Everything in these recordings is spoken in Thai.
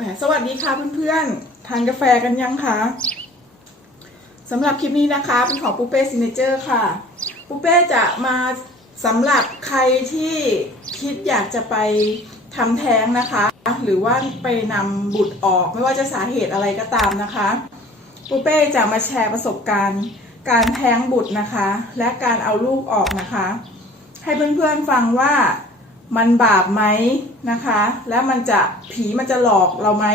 แหมสวัสดีค่ะเพื่อนๆ ทานกาแฟกันยังคะสำหรับคลิปนี้นะคะเป็นของปูเป้ซิเนเจอร์ค่ะปูเป้จะมาสำหรับใครที่คิดอยากจะไปทำแท้งนะคะ หรือว่าไปนำบุตรออกไม่ว่าจะสาเหตุอะไรก็ตามนะคะปูเป้จะมาแชร์ประสบการณ์ การแท้งบุตรนะคะ และการเอาลูกออกนะคะ ให้เพื่อนๆฟังว่า มันบาปไหมนะคะ และมันจะผีมันจะหลอกเราไหม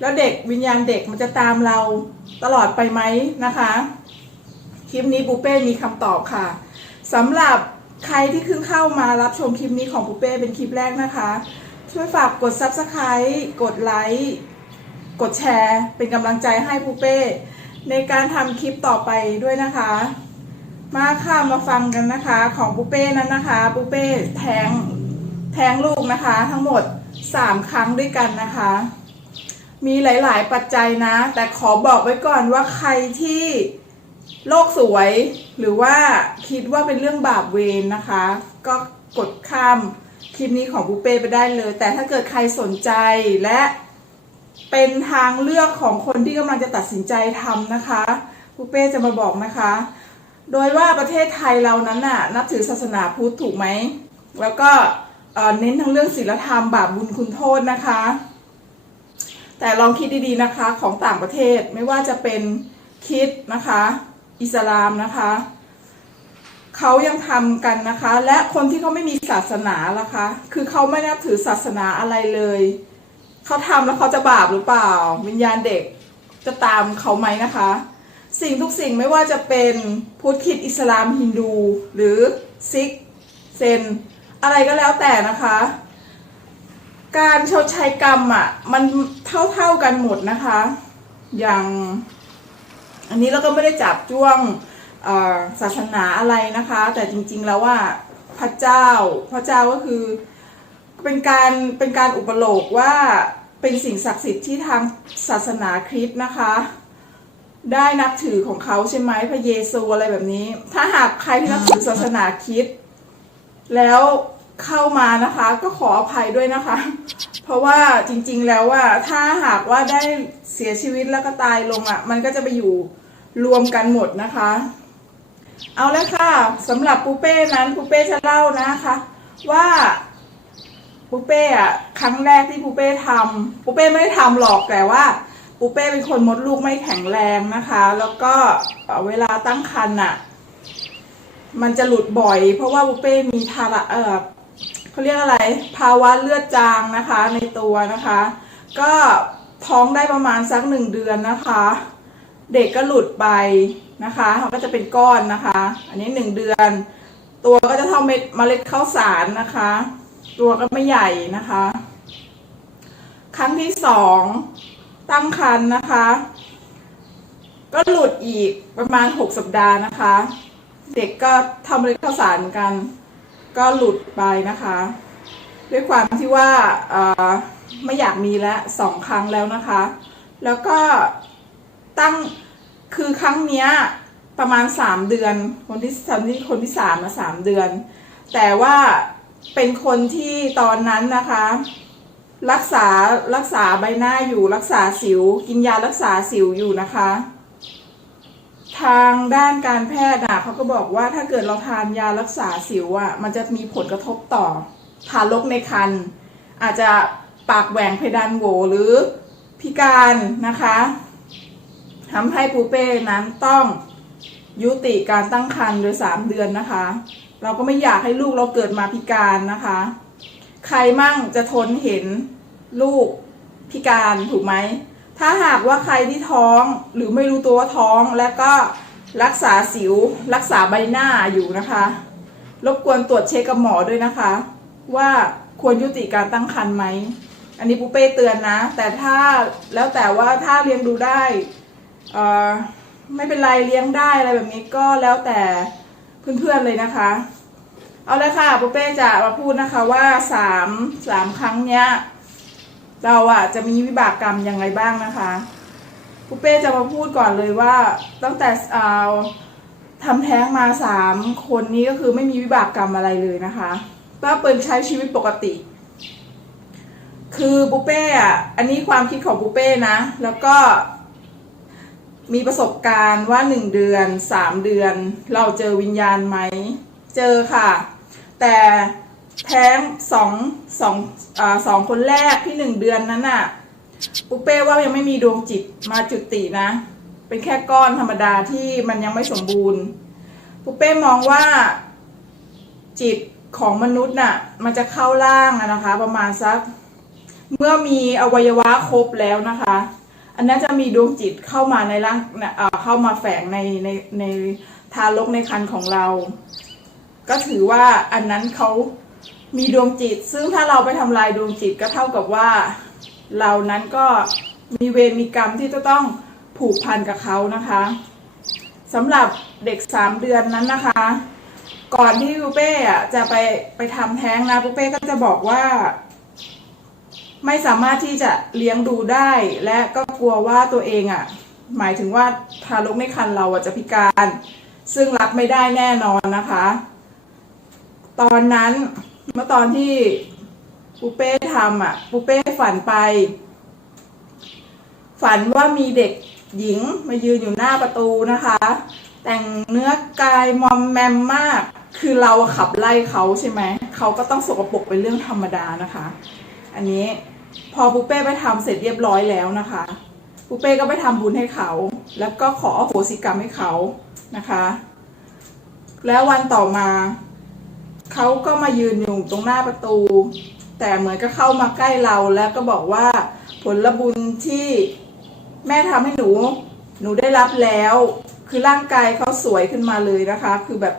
แล้วเด็กวิญญาณเด็กมันจะตามเราตลอดไปไหมนะคะ คลิปนี้ปูเป้มีคำตอบค่ะสำหรับใครที่เพิ่งเข้ามารับชมคลิปนี้ของปูเป้เป็นคลิปแรกนะคะ ช่วยฝากกด Subscribe กดไลค์กดแชร์ เป็นกำลังใจให้ปูเป้ ในการทำคลิปต่อไปด้วยนะคะ มาค่ะมาฟังกันนะคะ ของปูเป้นั้นนะคะปูเป้แทง แทงลูกนะคะ ทั้งหมด 3 ครั้งด้วยกันนะคะ มีหลาย ๆ ปัจจัยนะ แต่ขอบอกไว้ก่อนว่าใครที่โลกสวย หรือว่าคิดว่าเป็นเรื่องบาปเวรนะคะ ก็กดข้ามคลิปนี้ของปูเป้ไปได้เลย แต่ถ้าเกิดใครสนใจและเป็นทางเลือกของคนที่กำลังจะตัดสินใจทำนะคะปูเป้จะมาบอกนะคะ โดยว่าประเทศไทยเรานั้นน่ะ นับถือศาสนาพุทธถูกไหม แล้วก็ เน้นทั้งเรื่องศีลธรรมบาปบุญคุณโทษนะคะ แต่ลองคิดดีๆนะคะของต่างประเทศไม่ว่าจะเป็นคิดนะคะ อิสลามนะคะเขายังทำกันนะคะ และคนที่เขาไม่มีศาสนาล่ะคะ คือเขาไม่นับถือศาสนาอะไรเลยเขาทำแล้วเขาจะบาปหรือเปล่า วิญญาณเด็กจะตามเขาไหมนะคะ สิ่งทุกสิ่งไม่ว่าจะเป็นพุทธคิดอิสลามฮินดู หรือซิกเซน อะไรก็แล้วแต่นะคะ การชดใช้กรรมอะ มันเท่าๆกันหมดนะคะ อย่าง อันนี้เราก็ไม่ได้จับจ้วงศาสนาอะไรนะคะ แต่จริงๆแล้วว่าพระเจ้า พระเจ้าก็คือเป็นการเป็นการอุปโลกว่าเป็นสิ่งศักดิ์สิทธิ์ที่ทางศาสนาคริสต์นะคะ ได้นับถือของเขาใช่ไหมพระเยซูอะไรแบบนี้ ถ้าหากใครที่นับถือศาสนาคริสต์ แล้วเข้ามานะคะก็ขออภัยด้วยนะคะ เพราะว่าจริงๆแล้วว่าถ้าหากว่าได้เสียชีวิตแล้วก็ตายลงอะ่ะ มันก็จะไปอยู่รวมกันหมดนะคะ เอาแล้วค่ะสำหรับปูเป้นั้นปูเป้จะเล่านะคะ ว่าปูเป้อะครั้งแรกที่ปูเป้ทำปูเป้ไม่ได้ทำหรอกแต่ว่าปูเป้เป็นคนมดลูกไม่แข็งแรงนะคะ แล้วก็เวลาตั้งครรภ์อะ มันจะหลุดบ่อย เพราะว่าปูเป้มีทาระเออเขาเรียกอะไร ภาวะเลือดจางนะคะในตัวนะคะ ก็ท้องได้ประมาณสักหนึ่งเดือนนะคะ เด็กก็หลุดไปนะคะก็จะเป็นก้อนนะคะ อันนี้หนึ่งเดือน ตัวก็จะเท่าเม็ดเมล็ดข้าวสารนะคะ ตัวก็ไม่ใหญ่นะคะ ครั้งที่สองตั้งครรภ์นะคะ ก็หลุดอีกประมาณหกสัปดาห์นะคะ เด็กก็ทำเมล็ดข้าวสารเหมือนกัน ก็หลุดไปนะคะ ด้วยความที่ว่าไม่อยากมีแล้วสองครั้งแล้วนะคะ แล้วก็ตั้งคือครั้งเนี้ยประมาณสามเดือน คนที่คนที่คนที่สามมาสามเดือน แต่ว่าเป็นคนที่ตอนนั้นนะคะ รักษารักษาใบหน้าอยู่รักษาสิว กินยารักษาสิวอยู่นะคะ ทางด้านการแพทย์น่ะเขาก็บอกว่าถ้าเกิดเราทานยารักษาสิวอะมันจะมีผลกระทบต่อทารกในครรภ์อาจจะปากแหว่งเพดานโหวหรือพิการนะคะทำให้ปูเป้นั้นต้องยุติการตั้งครรภ์โดยสามเดือนนะคะ เราก็ไม่อยากให้ลูกเราเกิดมาพิการนะคะ ใครมั่งจะทนเห็นลูกพิการถูกไหม ถ้าหากว่าใครที่ท้องหรือไม่รู้ตัวว่าท้องและก็รักษาสิว รักษาใบหน้าอยู่นะคะ รบกวนตรวจเช็คกับหมอด้วยนะคะ ว่าควรยุติการตั้งครรภ์ไหม อันนี้ปูเป้เตือนนะ แต่ถ้าแล้วแต่ว่าถ้าเลี้ยงดูได้เอ่อไม่เป็นไรเลี้ยงได้อะไรแบบนี้ก็แล้วแต่เพื่อนๆเลยนะคะ เอาเลยค่ะปูเป้จะมาพูดนะคะว่าสามสามครั้งเนี้ย เราอะจะมีวิบากกรรมยังไงบ้างนะคะปูเป้จะมาพูดก่อนเลยว่าตั้งแต่เอาทำแท้งมาสามคนนี้ก็คือไม่มีวิบากกรรมอะไรเลยนะคะก็เปิดใช้ชีวิตปกติ คือปูเป้อะอันนี้ความคิดของปูเป้นะ แล้วก็มีประสบการณ์ว่าหนึ่งเดือนสามเดือน เราเจอวิญญาณไหม เจอค่ะ แต่ แท้งสองสองอาสองคนแรกที่หนึ่งเดือนนั้นน่ะปูเป้ว่ายังไม่มีดวงจิตมาจุตินะ เป็นแค่ก้อนธรรมดาที่มันยังไม่สมบูรณ์ปูเป้มองว่าจิตของมนุษย์น่ะ มันจะเข้าร่างนะคะ ประมาณสัก เมื่อมีอวัยวะครบแล้วนะคะ อันนั้นจะมีดวงจิตเข้ามาในร่างเอ่อเข้ามาแฝงในในในทารกในครรภ์ของเรา ก็ถือว่าอันนั้นเขา มีดวงจิต ซึ่งถ้าเราไปทำลายดวงจิตก็เท่ากับว่า เรานั้นก็มีเวรมีกรรมที่จะต้องผูกพันกับเขานะคะสำหรับเด็กสามเดือนนั้นนะคะ ก่อนที่ปูเป้ะจะไปไปทำแท้งนะปูเป้ก็จะบอกว่า ไม่สามารถที่จะเลี้ยงดูได้ และก็กลัวว่าตัวเองอะ หมายถึงว่าทารกในครรภ์เราจะพิการ ซึ่งรับไม่ได้แน่นอนนะคะ ตอนนั้น เมื่อตอนที่ปูเป้ทำอะปูเป้ฝันไป ฝันว่ามีเด็กหญิงมายืนอยู่หน้าประตูนะคะ แต่งเนื้อกายมอมแมมมาก คือเราขับไล่เขาใช่ไหม เขาก็ต้องสกปรกเป็นเรื่องธรรมดานะคะ อันนี้พอปูเป้ไปทำเสร็จเรียบร้อยแล้วนะคะปูเป้ก็ไปทำบุญให้เขา แล้วก็ขออโหสิกรรมให้เขานะคะ แล้ววันต่อมา เขาก็มายืนอยู่ตรงหน้าประตู แต่เหมือนก็เข้ามาใกล้เราแล้วก็บอกว่าผลบุญที่แม่ทำให้หนู หนูได้รับแล้ว คือร่างกายเขาสวยขึ้นมาเลยนะคะ คือแบบ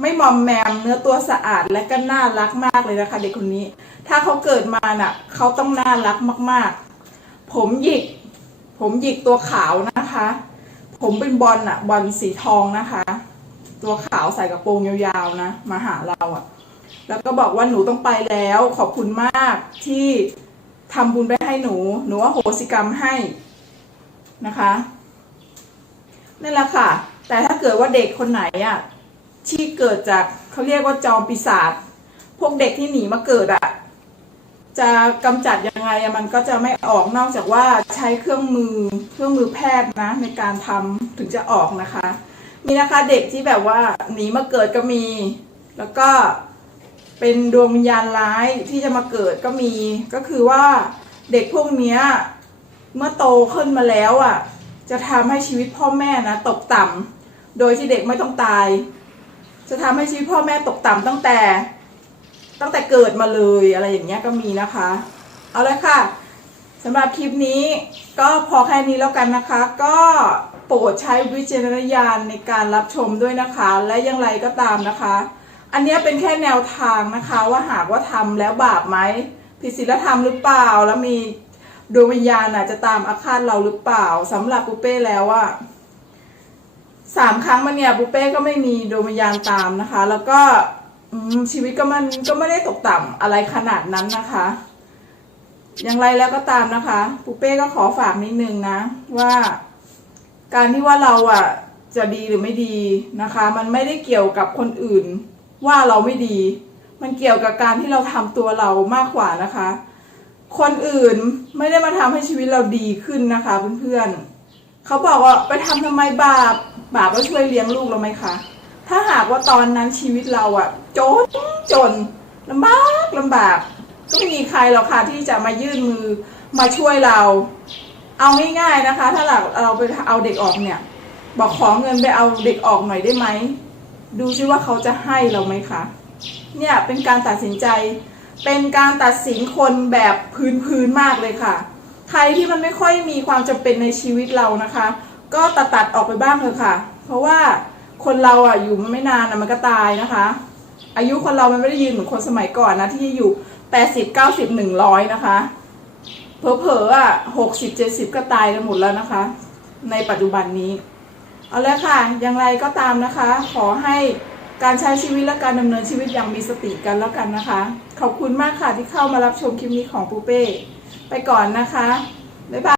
ไม่มอมแมมเนื้อตัวสะอาดและก็น่ารักมากเลยนะคะ เด็กคนนี้ ถ้าเขาเกิดมาน่ะเขาต้องน่ารักมาก ๆ ผมหยิก ผมหยิกตัวขาวนะคะ ผมเป็นบอลอะบอลสีทองนะคะ ตัวขาวใส่กระโปรงยาวๆนะ มาหาเราอะแล้วก็บอกว่าหนูต้องไปแล้ว ขอบคุณมากที่ทำบุญไปให้หนู หนูว่าโหสิกรรมให้นะคะนั่นแหละค่ะ แต่ถ้าเกิดว่าเด็กคนไหนอะที่เกิดจากเขาเรียกว่าจอมปีศาจพวกเด็กที่หนีมาเกิดอะจะกำจัดยังไงมันก็จะไม่ออกนอกจากว่าใช้เครื่องมือเครื่องมือแพทย์นะในการทำถึงจะออกนะคะ มีนะคะเด็กที่แบบว่าหนีมาเกิดก็มี แล้วก็เป็นดวงวิญญาณร้ายที่จะมาเกิดก็มี ก็คือว่าเด็กพวกเนี้ยเมื่อโตขึ้นมาแล้วอะ จะทำให้ชีวิตพ่อแม่นะตกต่ำโดยที่เด็กไม่ต้องตาย จะทำให้ชีวิตพ่อแม่ตกต่ำตั้งแต่ ตั้งแต่เกิดมาเลยอะไรอย่างเงี้ยก็มีนะคะ เอาลยค่ะสำหรับคลิปนี้ก็พอแค่นี้แล้วกันนะคะ ก็ โปรดใช้วิจารณญาณในการรับชมด้วยนะคะ และอย่างไรก็ตามนะคะ อันนี้เป็นแค่แนวทางนะคะว่าหากว่าทำแล้วบาปไหมผิดศีลธรรมหรือเปล่า แล้วมีดวงวิญญาณน่ะจะตามอาฆาตเราหรือเปล่าสำหรับปูเป้แล้วอะสามครั้งมันเนี่ยปูเป้ก็ไม่มีดวงวิญญาณตามนะคะ แล้วก็ชีวิตก็มันก็ไม่ได้ตกต่ำอะไรขนาดนั้นนะคะ อย่างไรแล้วก็ตามนะคะปูเป้ก็ขอฝากนิดนึงนะว่า การที่ว่าเราอะจะดีหรือไม่ดีนะคะ มันไม่ได้เกี่ยวกับคนอื่น ว่าเราไม่ดี มันเกี่ยวกับการที่เราทำตัวเรามากกว่านะคะ คนอื่นไม่ได้มาทำให้ชีวิตเราดีขึ้นนะคะเพื่อนๆเขาบอกว่าไปทำทำไมบาปบาปก็ช่วยเลี้ยงลูกเราไหมคะถ้าหากว่าตอนนั้นชีวิตเราอะจนจนลำบากลำบาก ก็ไม่มีใครหรอกค่ะที่จะมายื่นมือมาช่วยเรา เอาง่ายๆนะคะ ถ้าเราเราไปเอาเด็กออกเนี่ย บอกขอเงินไปเอาเด็กออกหน่อยได้ไหม ดูซิว่าเขาจะให้เราไหมคะ เนี่ยเป็นการตัดสินใจ เป็นการตัดสินคนแบบพื้นๆมากเลยค่ะ ใครที่มันไม่ค่อยมีความจำเป็นในชีวิตเรานะคะ ก็ตัดตัดๆออกไปบ้างเถอะค่ะ เพราะว่าคนเราอะอยู่มันไม่นานนะมันก็ตายนะคะ อายุคนเรามันไม่ได้ยืนเหมือนคนสมัยก่อนนะที่อยู่แปดสิบเก้าสิบหนึ่งร้อยนะคะ เผลอๆอะหกสิบเจ็ดสิบก็ตายกันหมดแล้วนะคะ ในปัจจุบันนี้ เอาละค่ะ อย่างไรก็ตามนะคะ ขอให้การใช้ชีวิตและการดำเนินชีวิตอย่างมีสติกันแล้วกันนะคะ ขอบคุณมากค่ะที่เข้ามารับชมคลิปนี้ของปูเป้ ไปก่อนนะคะ บ๊ายบาย